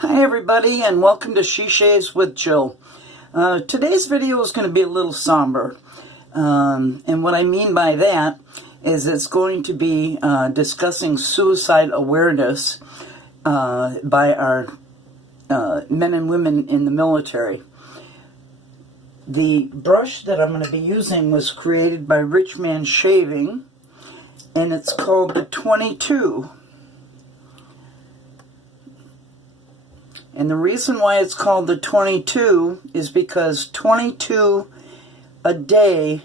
Hi everybody, and welcome to She Shaves with Jill. Today's video is going to be a little somber, and what I mean by that is it's going to be discussing suicide awareness by our men and women in the military. The brush that I'm going to be using was created by Rich Man Shaving, and it's called the 22. And the reason why it's called the 22 is because 22 a day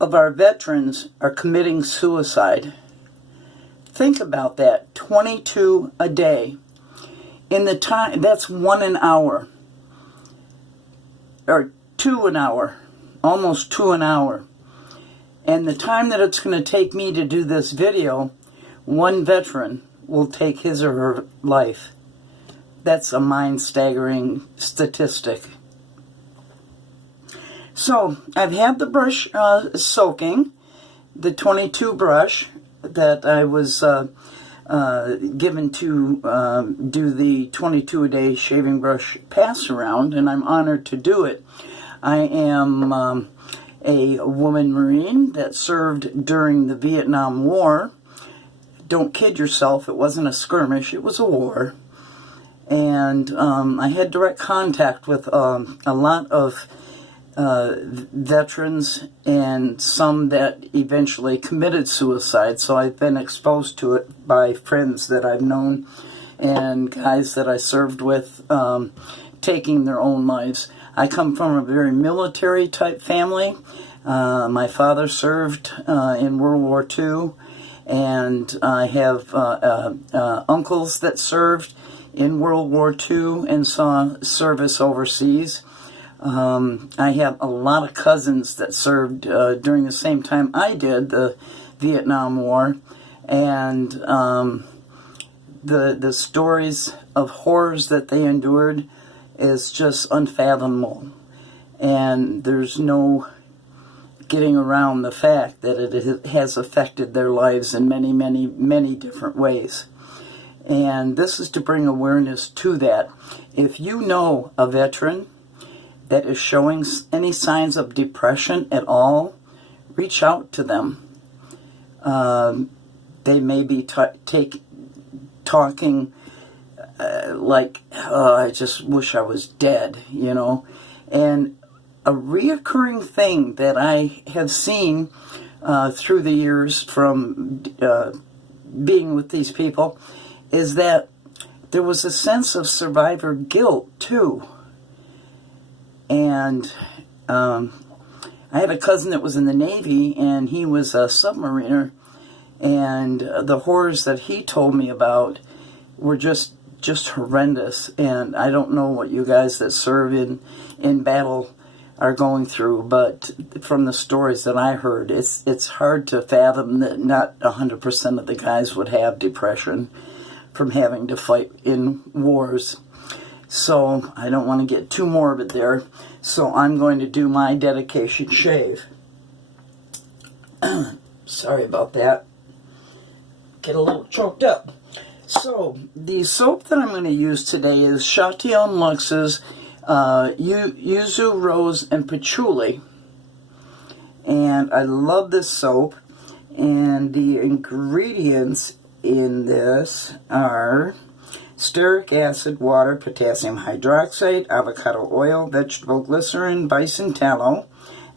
of our veterans are committing suicide. Think about that, 22 a day. In the time, that's 1 an hour, or 2 an hour, almost 2 an hour. And the time that it's going to take me to do this video, one veteran will take his or her life. That's a mind-staggering statistic. So, I've had the brush soaking, the 22 brush that I was given to do the 22 a day shaving brush pass around, and I'm honored to do it. I am a woman Marine that served during the Vietnam War. Don't kid yourself, it wasn't a skirmish, it was a war. And I had direct contact with a lot of veterans and some that eventually committed suicide, so I've been exposed to it by friends that I've known and guys that I served with taking their own lives. I come from a very military type family. My father served in World War II. And I have uncles that served in World War II and saw service overseas. I have a lot of cousins that served during the same time I did, the Vietnam War. And the stories of horrors that they endured is just unfathomable. And there's no getting around the fact that it has affected their lives in many, many, many different ways. And this is to bring awareness to that. If you know a veteran that is showing any signs of depression at all, reach out to them. They may be talking like, oh, I just wish I was dead, you know. And a reoccurring thing that I have seen through the years from being with these people is that there was a sense of survivor guilt too. And I had a cousin that was in the Navy, and he was a submariner, and the horrors that he told me about were just horrendous. And I don't know what you guys that serve in battle are going through, but from the stories that I heard, it's hard to fathom that not 100% of the guys would have depression from having to fight in wars. So I don't want to get too morbid there, so I'm going to do my dedication shave. Sorry about that. Get a little choked up. So the soap that I'm going to use today is Chatillon Luxe's Yuzu, Rose, and Patchouli. And I love this soap. And the ingredients in this are stearic acid, water, potassium hydroxide, avocado oil, vegetable glycerin, bison tallow,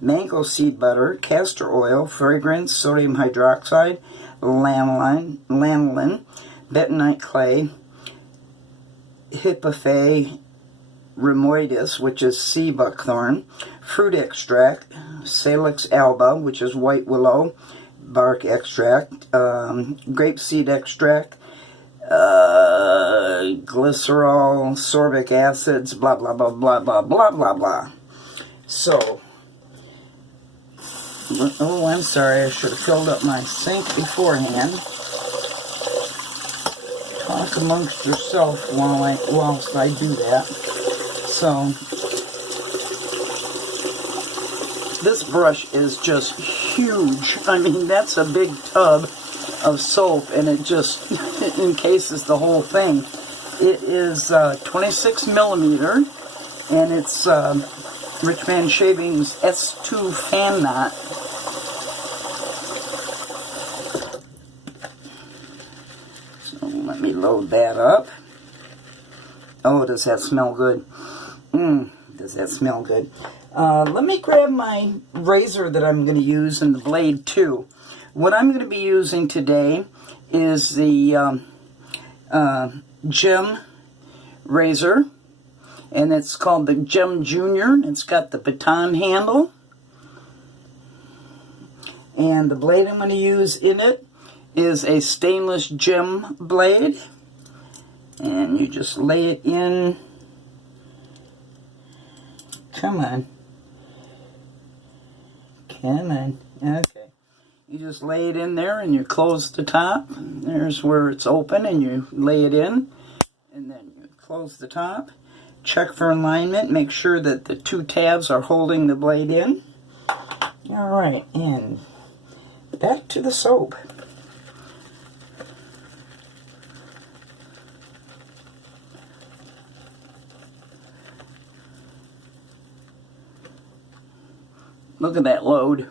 mango seed butter, castor oil, fragrance, sodium hydroxide, lanolin, bentonite clay, hippophae rheumatoides, which is sea buckthorn, fruit extract, Salix alba, which is white willow, bark extract, grapeseed extract, glycerol, sorbic acids, blah, blah, blah, blah, blah, blah, blah, blah. So, oh, I'm sorry, I should have filled up my sink beforehand. Talk amongst yourself whilst I do that. So, this brush is just huge. I mean, that's a big tub of soap, and it just, encases the whole thing. It is 26 millimeter, and it's Rich Man Shavings S2 fan knot. So let me load that up. Oh, does that smell good? Does that smell good? Let me grab my razor that I'm going to use and the blade too. What I'm going to be using today is the Gem razor, and it's called the Gem Junior. It's got the baton handle, and the blade I'm going to use in it is a stainless gem blade, and you just lay it in. Come on. Come on. Okay. You just lay it in there and you close the top. There's where it's open, and you lay it in, and then you close the top. Check for alignment. Make sure that the two tabs are holding the blade in. Alright, and back to the soap. Look at that load.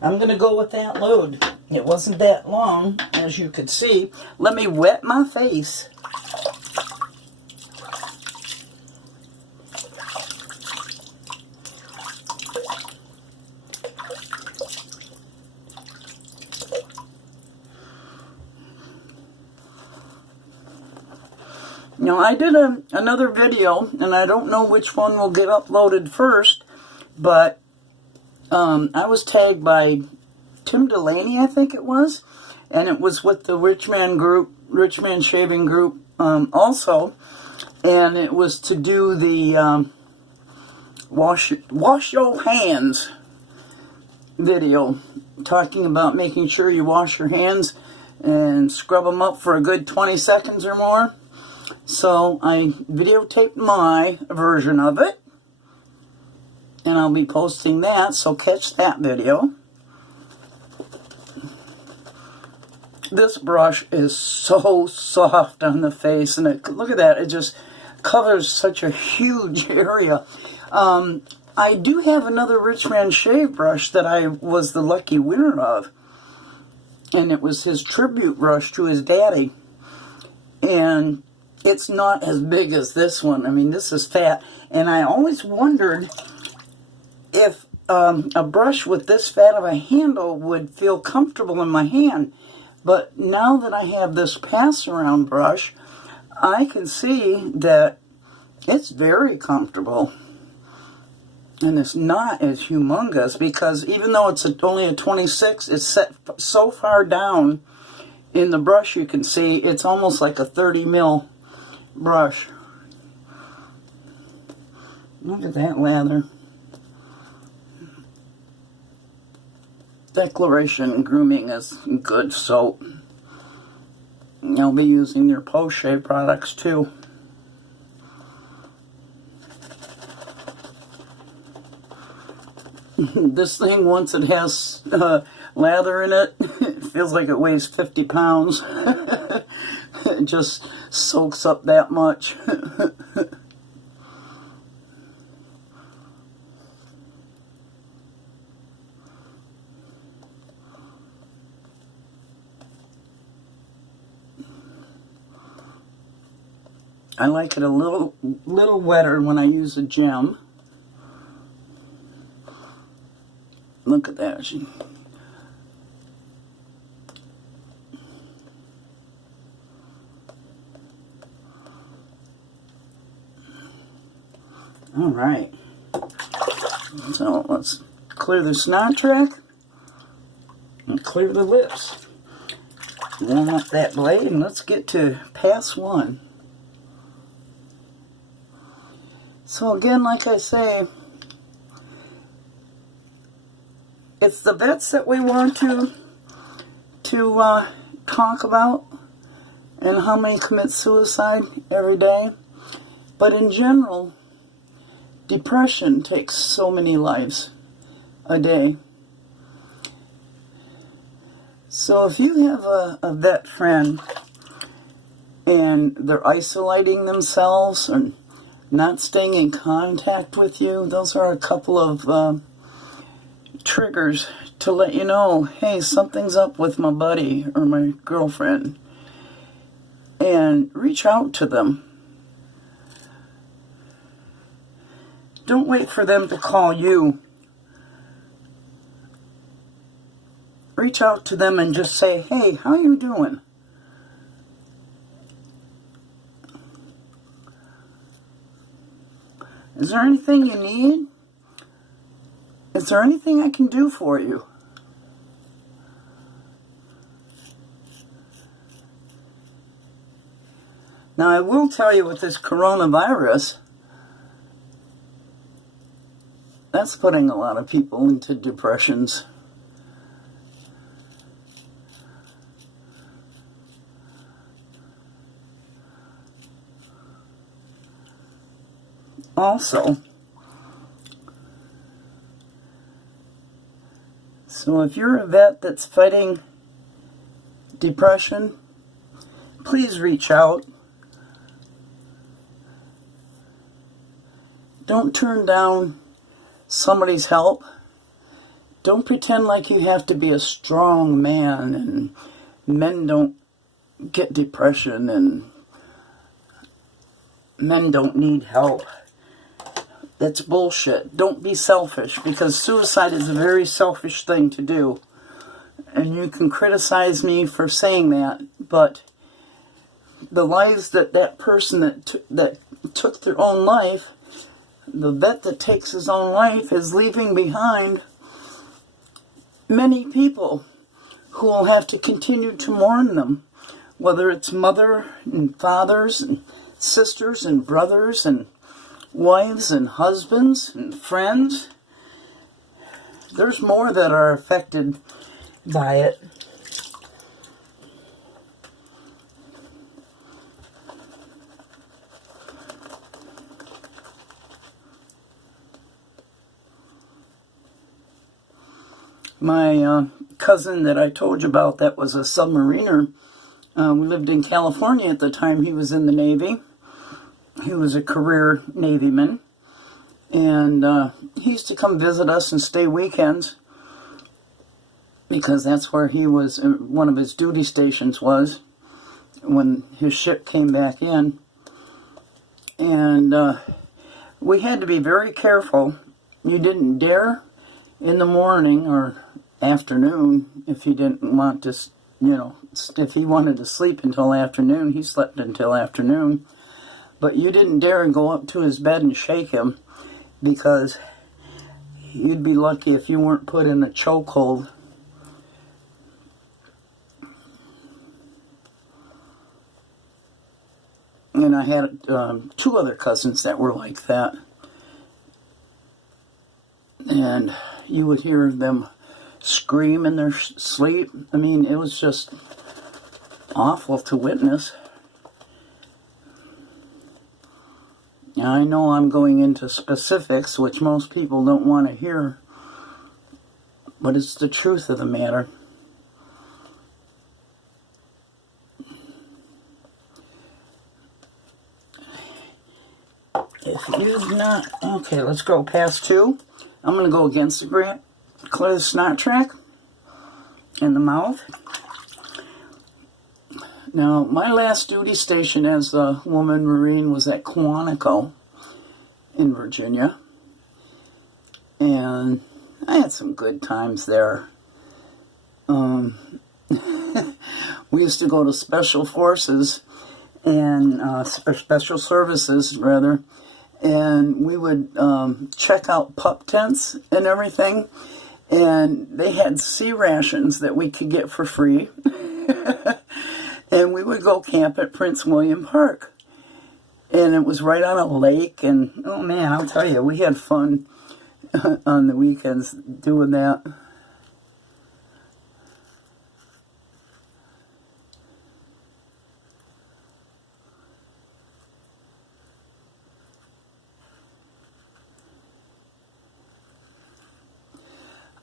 I'm going to go with that load. It wasn't that long, as you could see. Let me wet my face. Now, I did another video, and I don't know which one will get uploaded first, but I was tagged by Tim Delaney, I think it was, and it was with the Rich Man Shaving Group also, and it was to do the wash your hands video, talking about making sure you wash your hands and scrub them up for a good 20 seconds or more. So I videotaped my version of it, and I'll be posting that, so catch that video. This brush is so soft on the face, and look at that, it just covers such a huge area. I do have another Rich Man Shave brush that I was the lucky winner of, and it was his tribute brush to his daddy, and it's not as big as this one. I mean, this is fat, and I always wondered if a brush with this fat of a handle would feel comfortable in my hand. But now that I have this pass-around brush, I can see that it's very comfortable. And it's not as humongous, because even though it's only a 26, it's set so far down in the brush, you can see it's almost like a 30 mil brush. Look at that lather. Declaration Grooming is good soap. I'll be using their post-shave products too. This thing, once it has lather in it, it feels like it weighs 50 pounds. It just soaks up that much. I like it a little wetter when I use a gem. Look at that. All right. So let's clear the snot track and clear the lips. Warm up that blade, and let's get to pass one. So again, like I say, it's the vets that we want to talk about, and how many commit suicide every day. But in general, depression takes so many lives a day. So if you have a vet friend and they're isolating themselves and not staying in contact with you, those are a couple of triggers to let you know, hey, something's up with my buddy or my girlfriend. And reach out to them. Don't wait for them to call you. Reach out to them and just say, hey, how you doing? Is there anything you need? Is there anything I can do for you? Now, I will tell you, with this coronavirus, that's putting a lot of people into depressions. Also, so if you're a vet that's fighting depression, please reach out. Don't turn down somebody's help. Don't pretend like you have to be a strong man and men don't get depression and men don't need help. That's bullshit. Don't be selfish, because suicide is a very selfish thing to do. And you can criticize me for saying that, but the lives that person that took their own life, the vet that takes his own life, is leaving behind many people who will have to continue to mourn them, whether it's mother and fathers and sisters and brothers and wives and husbands and friends. There's more that are affected by it. My cousin that I told you about, that was a submariner, we lived in California at the time he was in the Navy. He was a career Navyman, and he used to come visit us and stay weekends, because that's where he was, one of his duty stations was, when his ship came back in. And we had to be very careful. You didn't dare in the morning or afternoon, if he didn't want to, if he wanted to sleep until afternoon, he slept until afternoon. But you didn't dare go up to his bed and shake him, because you'd be lucky if you weren't put in a chokehold. And I had two other cousins that were like that. And you would hear them scream in their sleep. I mean, it was just awful to witness. Now, I know I'm going into specifics, which most people don't want to hear, but it's the truth of the matter. If you've not... Okay, let's go past 2. I'm going to go against the grain. Clear the snot track in the mouth. Now, my last duty station as a woman Marine was at Quantico in Virginia. And I had some good times there. We used to go to Special Forces and Special Services, rather, and we would check out pup tents and everything. And they had sea rations that we could get for free. And we would go camp at Prince William Park. And it was right on a lake. And, oh man, I'll tell you, we had fun on the weekends doing that.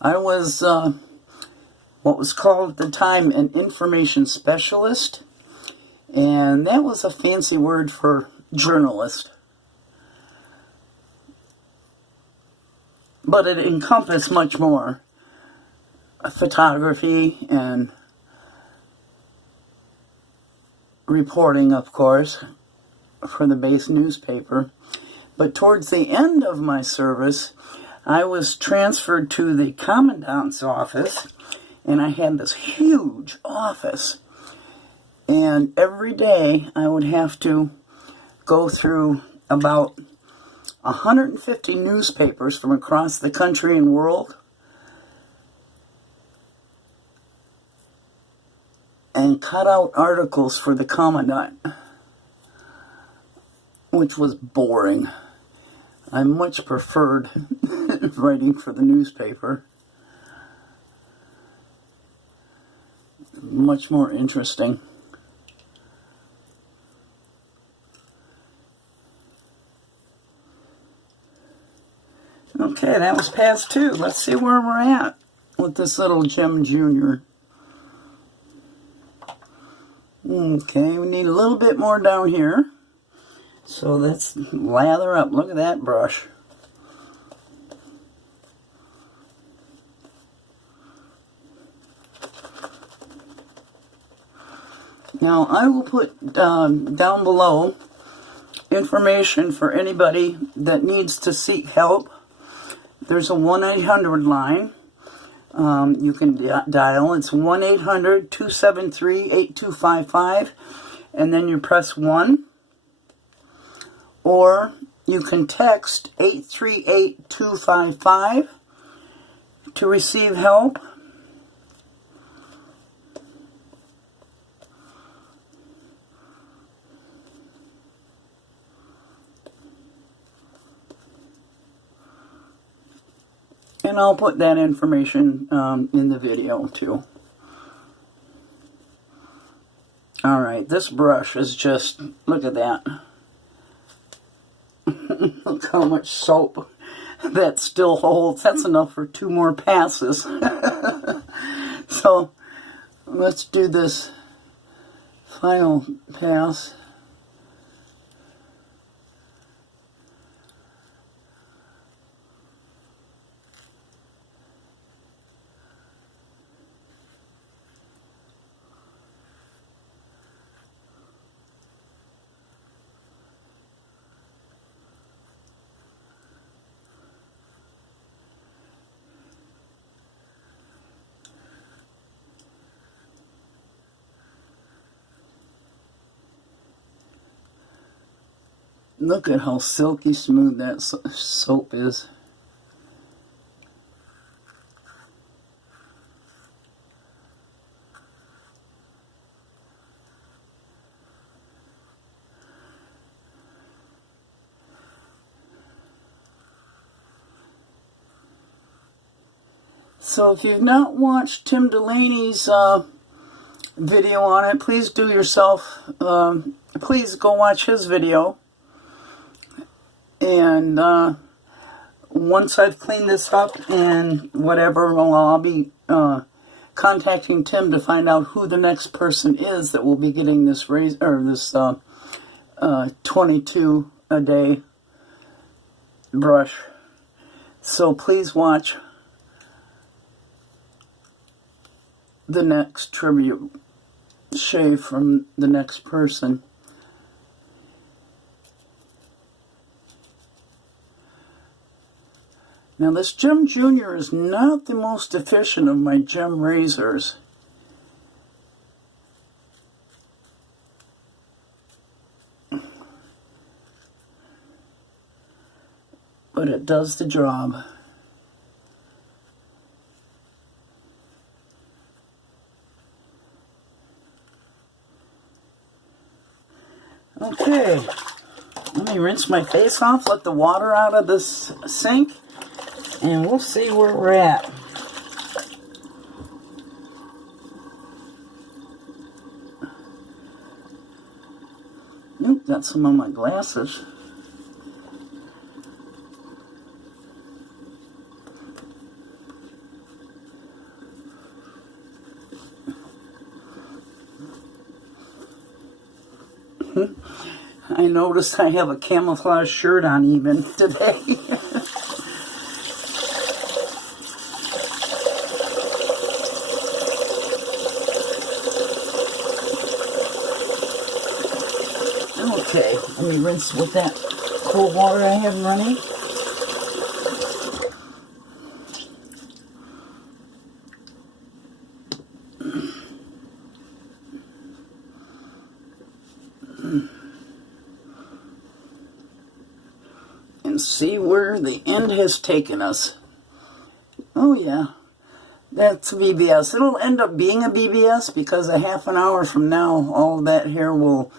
I was what was called at the time an information specialist, And that was a fancy word for journalist. But it encompassed much more. Photography and reporting, of course, for the base newspaper. But towards the end of my service, I was transferred to the commandant's office, and I had this huge office. And every day I would have to go through about 150 newspapers from across the country and world and cut out articles for the commandant, which was boring. I much preferred writing for the newspaper. Much more interesting. Okay, that was past 2. Let's see where we're at with this little Jim Jr. Okay, we need a little bit more down here. So let's lather up. Look at that brush. Now, I will put down below information for anybody that needs to seek help. There's a 1-800 line you can dial. It's 1-800-273-8255, and then you press 1. Or you can text 838-255 to receive help. And I'll put that information in the video too. Alright, this brush is just, look at that. Look how much soap that still holds. That's enough for 2 more passes. So, let's do this final pass. Look at how silky smooth that soap is. So if you've not watched Tim Delaney's video on it, please do yourself, please go watch his video. And once I've cleaned this up and whatever, well, I'll be contacting Tim to find out who the next person is that will be getting this raise or this 22 a day brush. So please watch the next tribute shave from the next person. Now this Jim Jr. is not the most efficient of my gem razors. But it does the job. Okay, let me rinse my face off, let the water out of this sink, and we'll see where we're at. Oop, got some on my glasses. I noticed I have a camouflage shirt on even today. Okay, let me rinse with that cold water I have running. And see where the end has taken us. Oh yeah, that's BBS. It'll end up being a BBS because a half an hour from now, all that hair will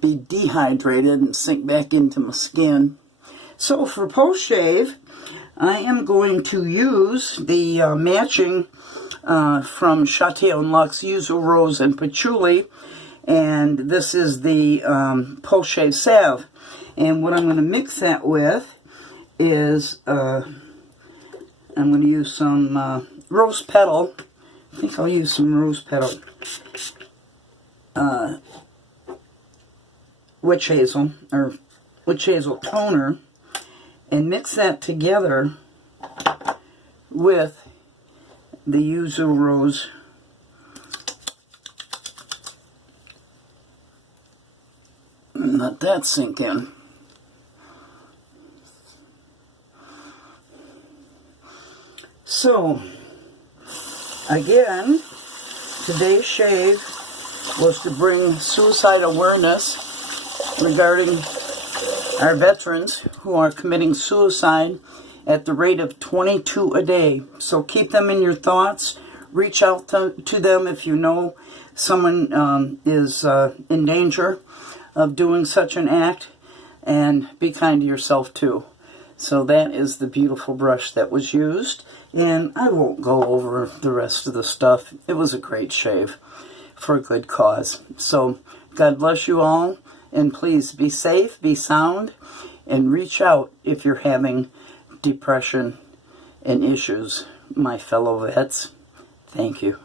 be dehydrated and sink back into my skin. So for post-shave, I am going to use the matching from Chateau & Luxe Yuzu Rose and Patchouli, and this is the post-shave salve. And what I'm going to mix that with is I'm going to use some rose petal. I think I'll use some rose petal. Witch hazel, or witch hazel toner, and mix that together with the Yuzu Rose and let that sink in. So, again, today's shave was to bring suicide awareness regarding our veterans who are committing suicide at the rate of 22 a day. So keep them in your thoughts. Reach out to them if you know someone is in danger of doing such an act, and be kind to yourself too. So that is the beautiful brush that was used, and I won't go over the rest of the stuff. It was a great shave for a good cause. So God bless you all, and please be safe, be sound, and reach out if you're having depression and issues, my fellow vets. Thank you.